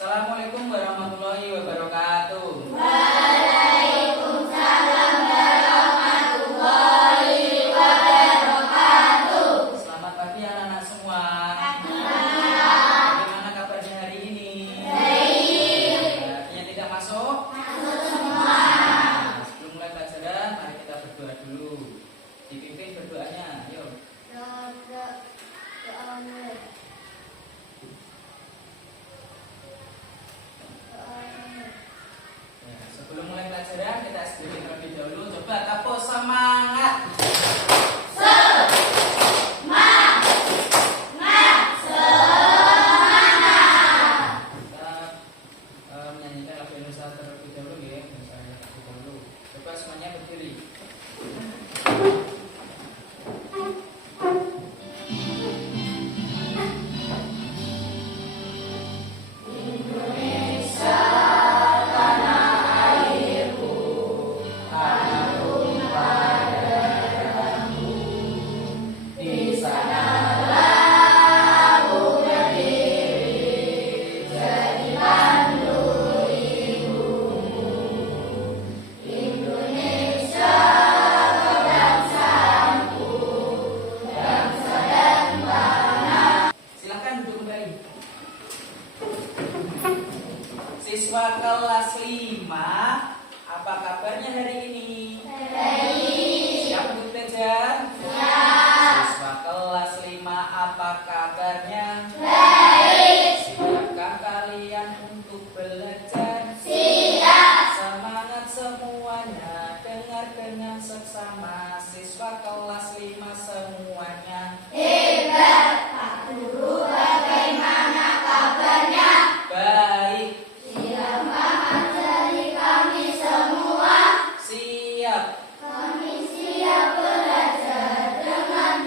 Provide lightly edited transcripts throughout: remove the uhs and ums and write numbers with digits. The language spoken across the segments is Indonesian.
Assalamualaikum warahmatullahi wabarakatuh. Waalaikumsalam warahmatullahi wabarakatuh. Selamat pagi anak-anak semua. Pagi. Bagaimana kabarnya hari ini? Baik. Yang tidak masuk? Masuk semua. Nah, sebelum mulai pelajaran, mari kita berdoa dulu. Dipimpin berdoanya, ayo. Ya, sebelum mulai pelajaran, kita sedikit terlebih dahulu. Coba tapo semangat. Kita menyanyikan lagu Indonesia terlebih dahulu ya. Indonesia terlebih dahulu. Coba semuanya berdiri. Silakan duduk kembali. Siswa kelas 5, apa kabarnya hari ini? Baik. Siap untuk belajar? Siap. Siswa kelas 5, apa kabarnya? Baik. Siapkah kalian untuk belajar? Siap. Semangat semuanya, dengar dengan seksama. Siswa kelas 5 semuanya. Hebat. Pak Guru, bagaimana kabarnya? Baik, Siap mengajari kami semua. siap. Kami siap belajar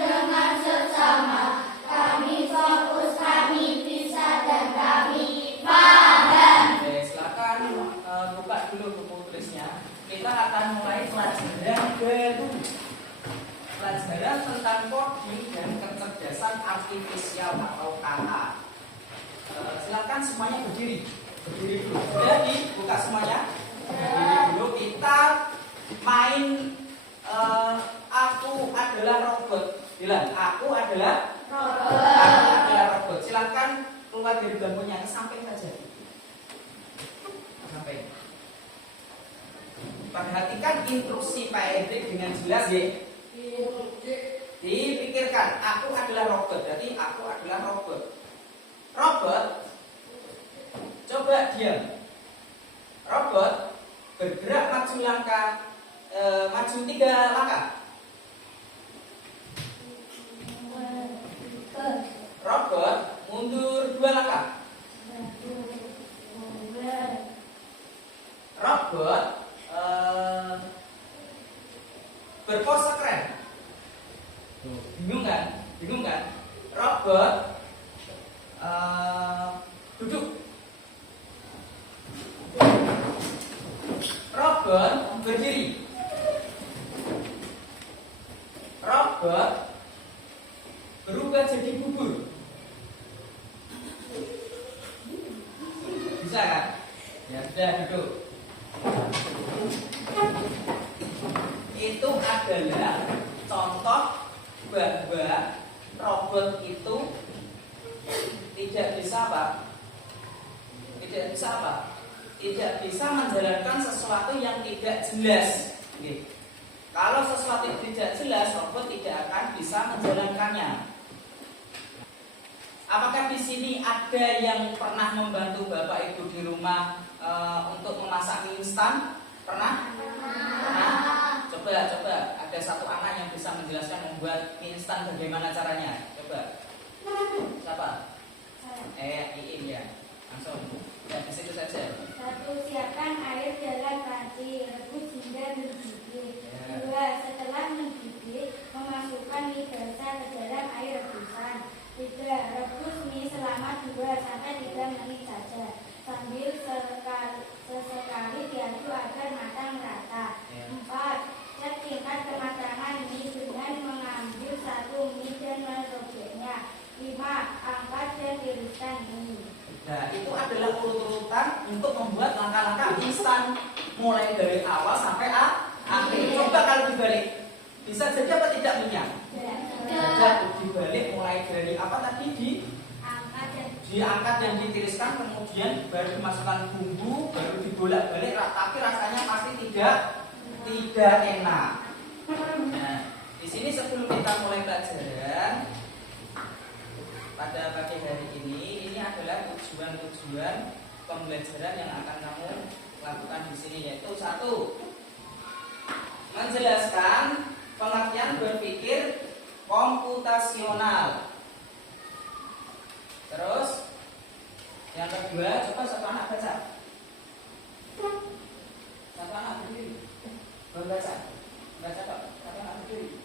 dengan sesama. Kami fokus, kami bisa dan kami paham. Oke, silakan buka dulu buku tulisnya. Kita akan mulai pelajaran baru. Pelajaran tentang coding dan kecerdasan artifisial atau KA. Silakan semuanya berdiri. Berdiri dulu. Sudah dibuka semuanya? Berdiri dulu. Kita main aku adalah robot. Bilang, aku adalah robot. Silakan keluar dari bangkunya ke samping saja. Sampai. Perhatikan instruksi Pak Hendrik dengan jelas ya. Dipikirkan, aku adalah robot. Berarti aku adalah robot. Robot, coba diam. Robot bergerak maju langkah, maju 3 langkah. Robot mundur 2 langkah. Robot berpose keren. Bingung kan? Bingung kan? Robot duduk. Robot berdiri. Robot berubah jadi bubur. Bisa kan? Ya sudah duduk. Itu adalah contoh bahwa robot itu tidak bisa apa? Tidak bisa apa? Tidak bisa menjalankan sesuatu yang tidak jelas. Oke. Kalau sesuatu yang tidak jelas, robot tidak akan bisa menjalankannya. Apakah di sini ada yang pernah membantu Bapak Ibu di rumah untuk memasak mie instan? Pernah? Pernah? Coba ada satu anak yang bisa menjelaskan membuat mie instan bagaimana caranya. Coba. Siapa? Iin ya. Langsung. Ya, di situ saja. 1. Siapkan air dalam panci, rebus hingga mendidih. Ya. 2. Setelah mendidih, memasukkan mie basah ke dalam air rebusan. 3. Rebus mie selama 2-3 menit saja, sambil sesekali diaduk agar matang merata. Ya. 4. Cek tingkat kematangan mie dengan mengambil 1 mie dan merobeknya. 5. Angkat dan tiriskan mie. Nah, itu adalah berurut-urutan untuk membuat langkah-langkah instan mulai dari awal sampai akhir. Coba kalau dibalik, bisa jadi apa tidak punya? Tidak. Dibalik mulai dari apa tadi diangkat dan ditiriskan, kemudian baru dimasukkan bumbu, baru dibolak-balik, tapi rasanya pasti tidak enak. Nah, di sini sebelum kita mulai pelajaran pada pagi hari ini adalah tujuan pembelajaran yang akan kamu lakukan di sini, yaitu satu, menjelaskan pengertian berpikir komputasional. Terus yang kedua, coba satu anak baca. Satu anak berdiri. Baca. Baca Pak. Satu anak berdiri.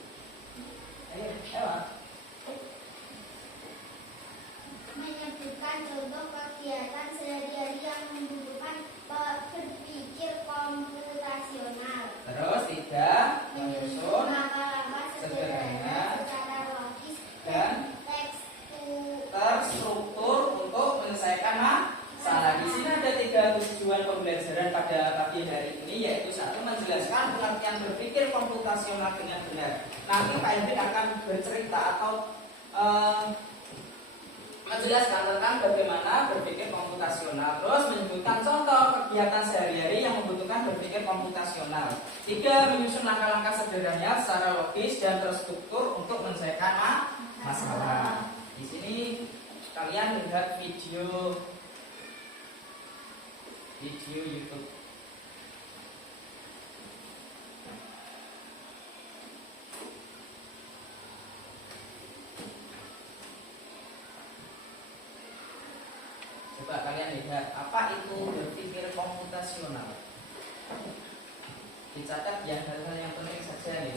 Ayo, menyebutkan contoh kegiatan sehari-hari yang membutuhkan berpikir komputasional. Terus tiga, menyusun langkah-langkah sederhana secara logis dan terstruktur untuk menyelesaikan masalah. Di sini ada tiga tujuan pembelajaran pada pagi hari ini, yaitu satu, menjelaskan pengertian berpikir komputasional dengan benar. Nanti Pak Hendrik akan bercerita atau menjelaskan tentang bagaimana berpikir komputasional. Terus menyebutkan contoh kegiatan sehari-hari yang membutuhkan berpikir komputasional. Tiga, menyusun langkah-langkah sederhana secara logis dan terstruktur untuk menyelesaikan masalah. Di sini kalian lihat video YouTube. Coba kalian lihat apa itu berpikir komputasional. Dicatat ya hal-hal yang penting saja nih.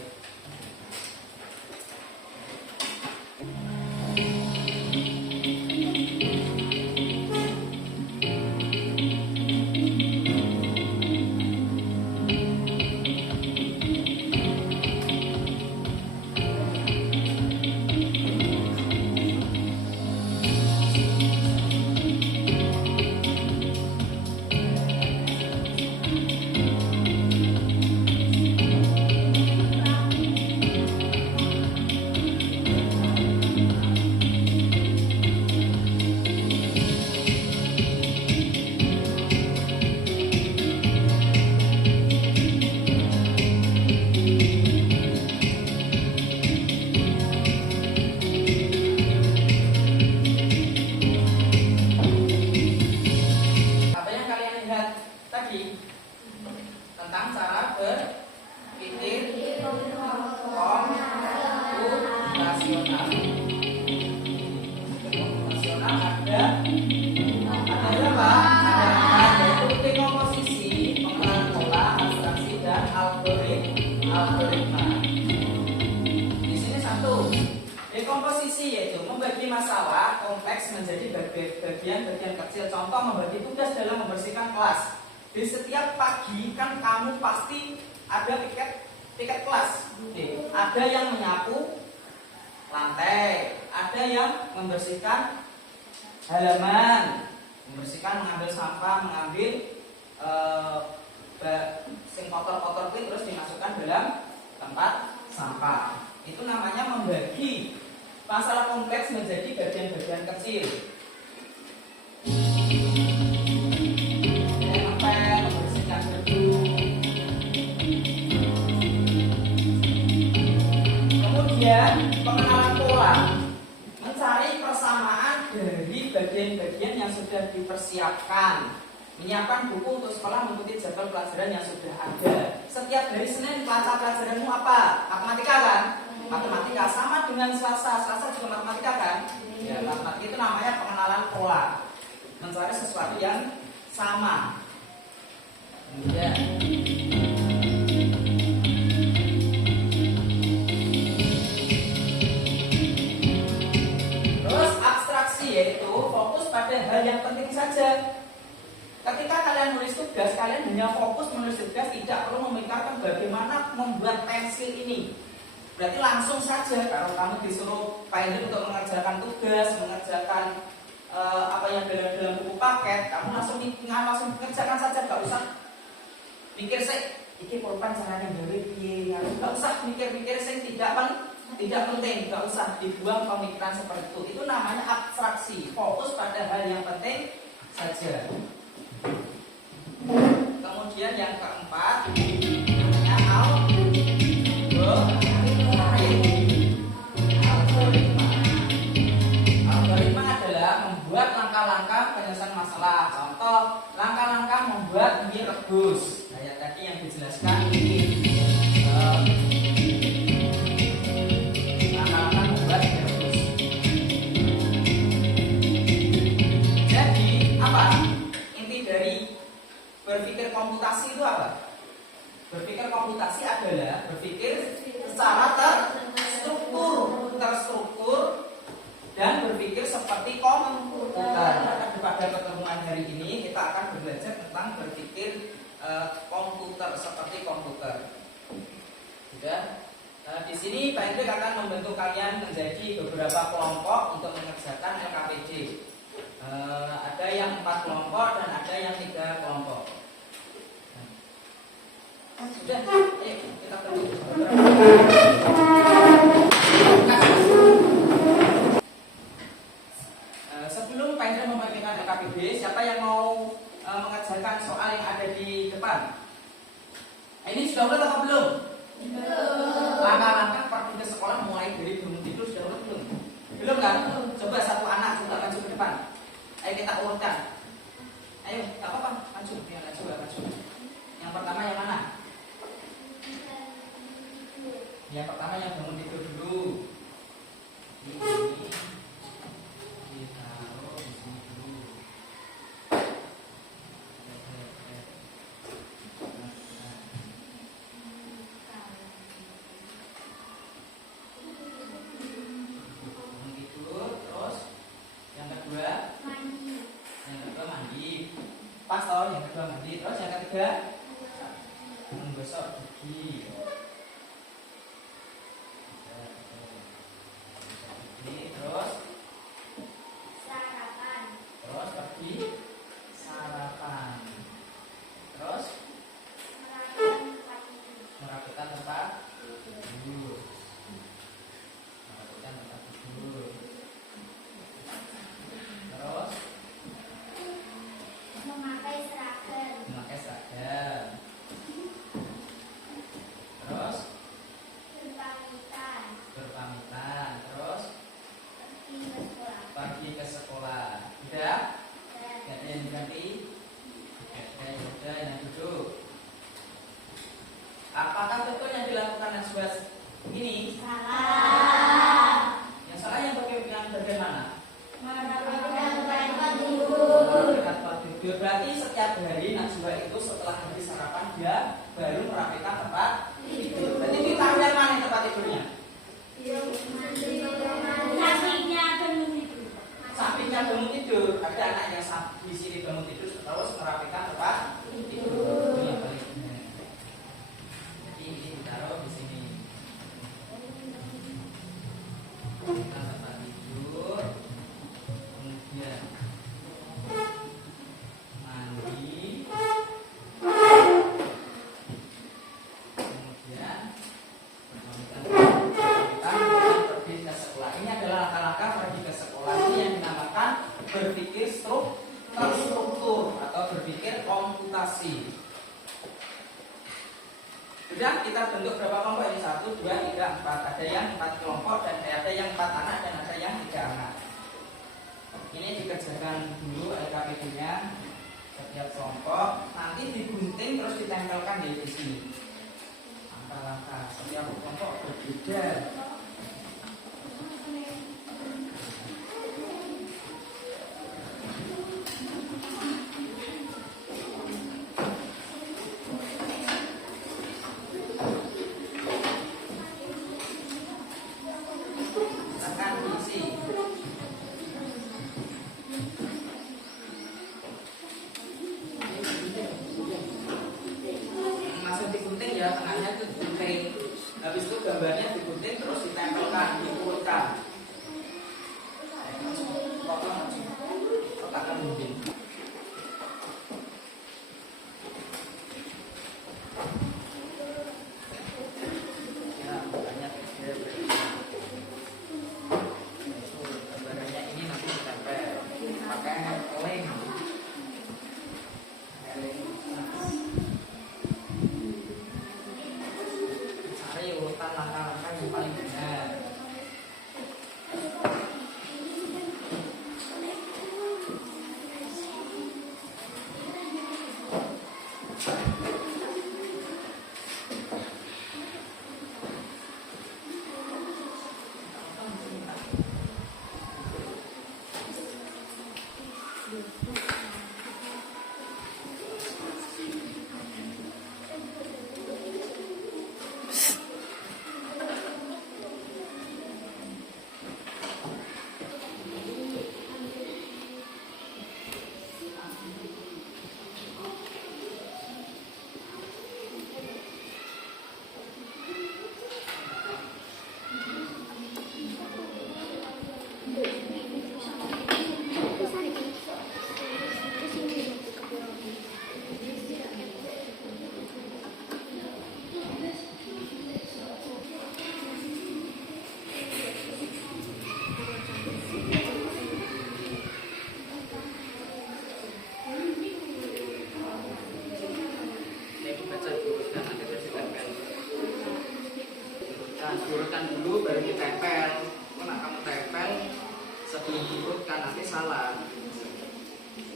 Dekomposisi yaitu membagi masalah kompleks menjadi bagian-bagian kecil. Contoh, membagi tugas dalam membersihkan kelas. Di setiap pagi kan kamu pasti ada piket kelas. Ada yang menyapu lantai, ada yang membersihkan halaman, mengambil sampah, mengambil sing kotor-kotor itu terus dimasukkan dalam tempat sampah. Itu namanya membagi masalah kompleks menjadi bagian-bagian kecil. Membersihkan gedung. Kemudian pengenalan pola, mencari persamaan dari bagian-bagian yang sudah dipersiapkan. Menyiapkan buku untuk sekolah mengikuti jadwal pelajaran yang sudah ada. Setiap hari Senin pelajaranmu apa? Matematika kan? Matematika sama dengan Selasa juga matematika kan? Ya, matematika itu namanya pengenalan pola. Mencari sesuatu yang sama. Kemudian terus abstraksi, yaitu fokus pada hal yang penting saja. Ketika kalian menulis tugas, kalian hanya fokus menulis tugas, tidak perlu memikirkan bagaimana membuat pensil ini. Berarti langsung saja kalau kamu disuruh Pak Hendrik untuk mengerjakan tugas, mengerjakan apa yang dalam buku paket, kamu langsung kerjakan saja, gak usah mikir sih, ini pulpen caranya gawe piye, gak usah mikir-mikir sih tidak penting, gak usah dibuang pemikiran seperti itu. Itu namanya abstraksi. Fokus pada hal yang penting saja. Kemudian yang keempat, namanya algoritma. Algoritma adalah membuat langkah-langkah penyelesaian masalah. Contoh, langkah-langkah membuat mie rebus. Kayak tadi yang dijelaskan ini. Langkah-langkah membuat mie rebus. Jadi, apa? Inti dari berpikir komputasi itu apa? Berpikir komputasi adalah berpikir secara terstruktur dan berpikir seperti komputer. Maka pada pertemuan hari ini kita akan belajar tentang berpikir komputer seperti komputer. Sudah. Di sini Pak Hendrik akan membentuk kalian menjadi beberapa kelompok untuk mengerjakan LKPD. Ada yang 4 kelompok dan ada yang 3 kelompok. Sudah, kita bentuk. Sebelum Pak Hendrik membagikan LKPD, siapa yang mau mengerjakan soal yang ada di depan? Ini sudah udah atau belum? Langkah-langkah pergi ke sekolah mulai dari bangun tidur sudah udah belum? Belum kan? Coba satu anak coba maju ke depan. Ayo kita urutkan. Ayo, tak apa-apa, maju. Ya, maju. Yang pertama yang mana? Yang pertama yang bangun tidur dulu. Ini ditaruh di sini dulu. Bangun tidur, terus yang kedua mandi. Pas toh, yang kedua mandi. Terus yang ketiga menggosok gigi. Ini terus Sarapan. Terus pergi sarapan. Terus merapikan tempat tidur. Terus Memakai seragam. Terus Berpamitan. Terus pergi ke sekolah. Tidak? Tidak ada yang diganti? Ada yang duduk. Apakah betul yang dilakukan Najwa ini? Salah. Yang salah yang bagaimana? Merapikan tidur. Tempat tidur. Berarti setiap hari Najwa itu setelah habis sarapan dia baru merapikan tempat tidur. Berarti ditaruh yang mana tempat tidurnya? Sampingnya bangun tidur. Ada anak yang di sini bangun tidur terus merapikan tempat tidur. Ini yang paling benar. Jadi ini ditaruh di sini. Merapikan tempat tidur. Kemudian mandi. Kemudian pergi ke sekolah. Ini adalah langkah-langkah pergi ke sekolah. Ini yang dinamakan berpikir terstruktur atau berpikir komputasi. Sudah kita bentuk berapa kelompok ini? 1, 2, 3, 4. Ada yang 4 kelompok dan ada yang 4 anak dan ada yang 3 anak. Ini dikerjakan dulu LKPD-nya setiap kelompok. Nanti digunting terus ditempelkan di sini. Langkah-langkah setiap kelompok berbeda. Akan diisi. Masuk digunting ya, tengahnya itu digunting. Habis itu gambarnya digunting terus ditempelkan, diurutkan. Kotak gunting.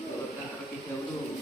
Urutkan terlebih dahulu.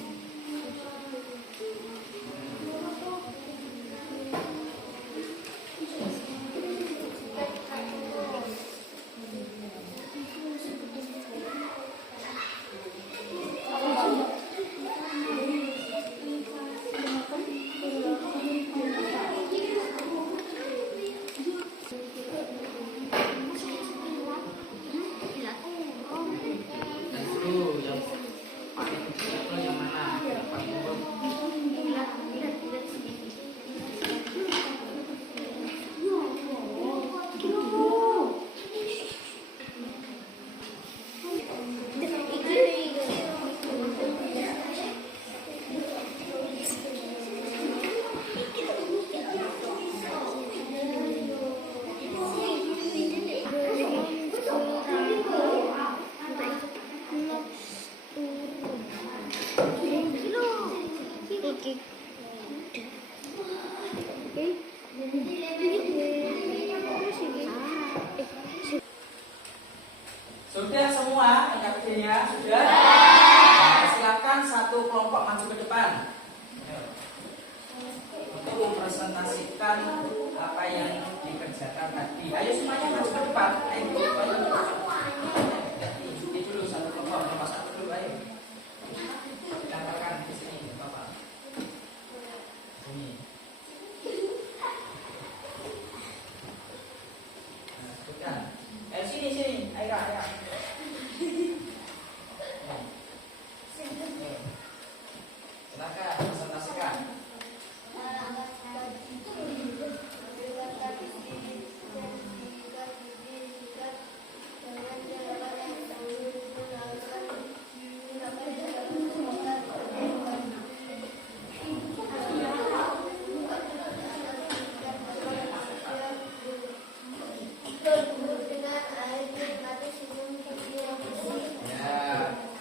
Sudah semua NKPD-nya? Sudah? Nah, silakan satu kelompok maju ke depan untuk mempresentasikan apa yang dikerjakan tadi. Ayo semuanya maju ke depan. Ayo dulu satu kelompok, nomor satu dulu, ayo. Diantarkan di sini, Bapak. Sini. Nah, sebutkan. Sini, ayo. Silakan presentasikan.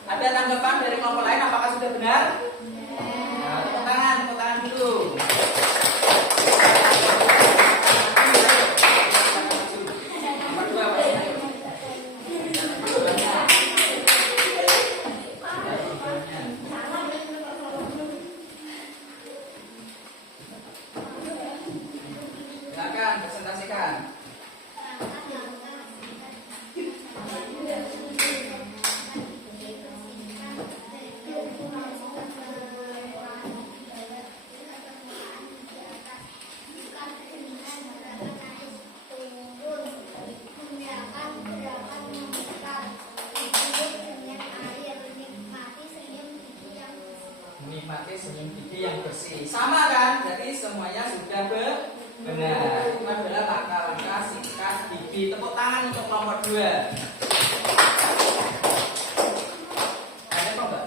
Ada tanggapan dari kelompok lain? Apakah sudah benar? Nah, tepuk tangan dulu. Nomor 2, Pak. Silakan presentasikan. Menikmati senyum gigi yang bersih. Sama kan? Jadi semuanya sudah benar. Itu adalah langkah-langkah sikat gigi. Tepuk tangan untuk kelompok 2. Ada kok enggak?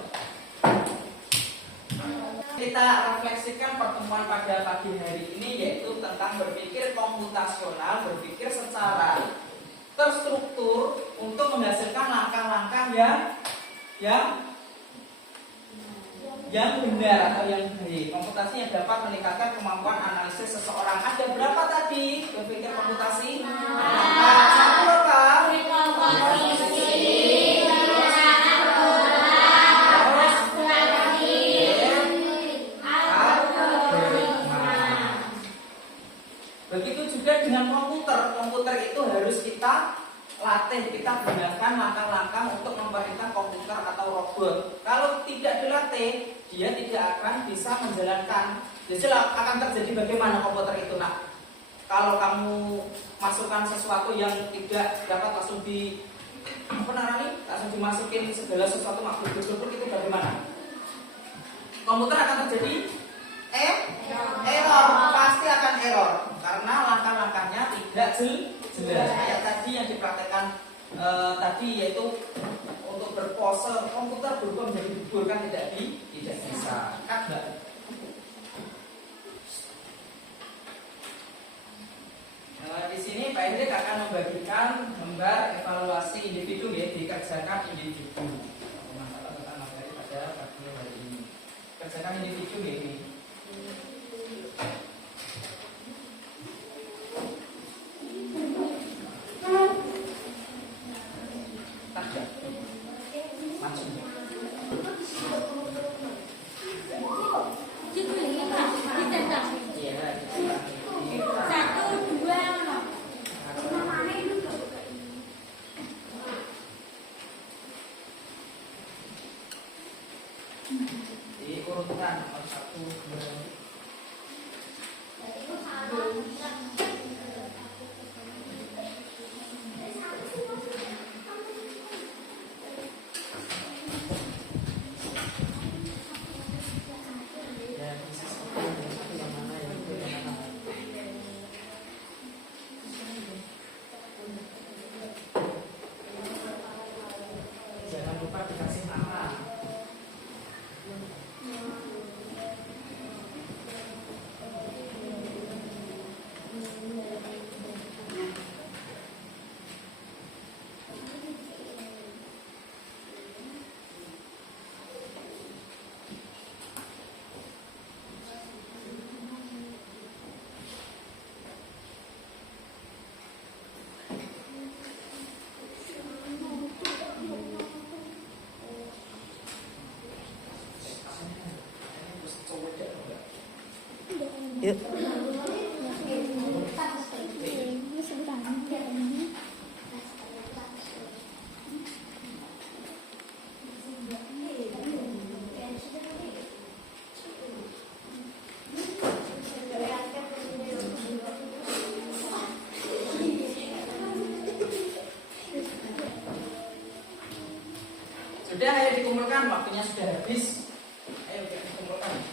Kita refleksikan pertemuan pada pagi hari ini, yaitu tentang berpikir komputasional, berpikir secara terstruktur untuk menghasilkan langkah-langkah yang benar atau yang baik. Komputasi yang dapat meningkatkan kemampuan analisis seseorang. Ada berapa tadi berpikir komputasi? Satu apa? Begitu juga dengan komputer. Komputer itu harus kita latih, kita gunakan langkah-langkah untuk memerintah komputer atau robot. Kalau tidak dilatih, dia tidak akan bisa menjalankan. Jadi akan terjadi bagaimana komputer itu, nak? Kalau kamu masukkan sesuatu yang tidak dapat langsung langsung dimasukin segala sesuatu makhluk itu bagaimana? Komputer akan terjadi error, pasti akan error karena langkah-langkahnya tidak jelas. Kayak tadi yang dipraktekkan tadi, yaitu untuk berpose komputer berubah menjadi bubur, kan tidak bisa. Kan enggak? Di sini Pak Hendrik akan membagikan gambar evaluasi individu, ya, dikerjakan individu. Masalah tentang materi pada pagi hari ini. Kerjakan individu, ya, ini. Langsung. Iya. Satu, dua, no. Diurutkan nomor 1, 2. Ya, bisa seperti yang mana yang itu yang mana. Jangan lupa dikasih nama. Yuk. Sudah, ayo dikumpulkan, waktunya sudah habis. Ayo kita dikumpulkan.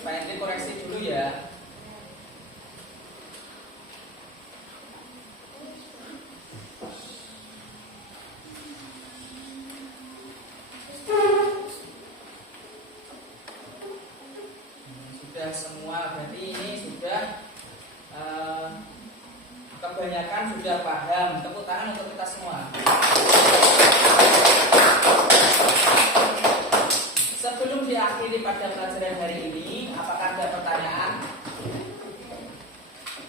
Pak Hendri koreksi dulu ya. Sudah semua, berarti ini sudah kebanyakan sudah paham. Tepuk tangan untuk kita semua. Sebelum diakhiri pada pelajaran hari ini, apakah ada pertanyaan?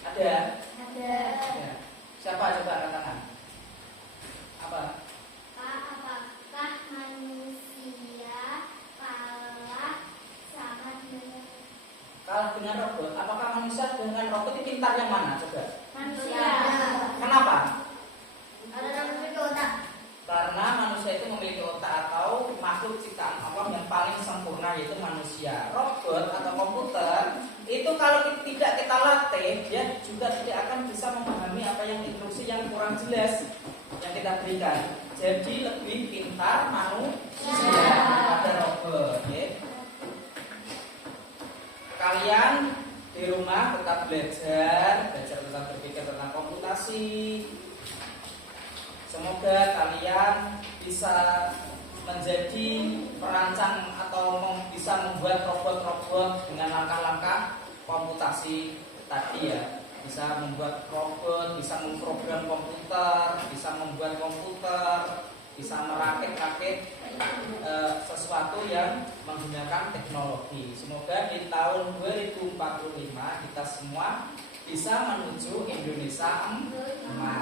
Ada? Ada. Ya. Siapa coba angkat tangan? Apa? Pak, apakah manusia kalah sama dengan Kalah dengan robot? Apakah manusia dengan robot itu pintar yang mana? Coba. manusia? Kenapa? Ada memiliki otak. Karena manusia itu memiliki otak atau makhluk ciptaan Allah yang paling sempurna, yaitu manusia. Robot atau komputer itu kalau tidak kita latih, dia juga tidak akan bisa memahami apa yang instruksi yang kurang jelas yang kita berikan. Jadi lebih pintar manusia daripada robot. Ya. Kalian di rumah tetap belajar tentang berpikir tentang komputasi. Semoga kalian bisa menjadi perancang atau bisa membuat robot-robot dengan langkah-langkah komputasi tadi ya. Bisa membuat robot, bisa memprogram komputer, bisa membuat komputer, bisa merakit-rakit sesuatu yang menggunakan teknologi. Semoga di tahun 2045 kita semua bisa menuju Indonesia emas.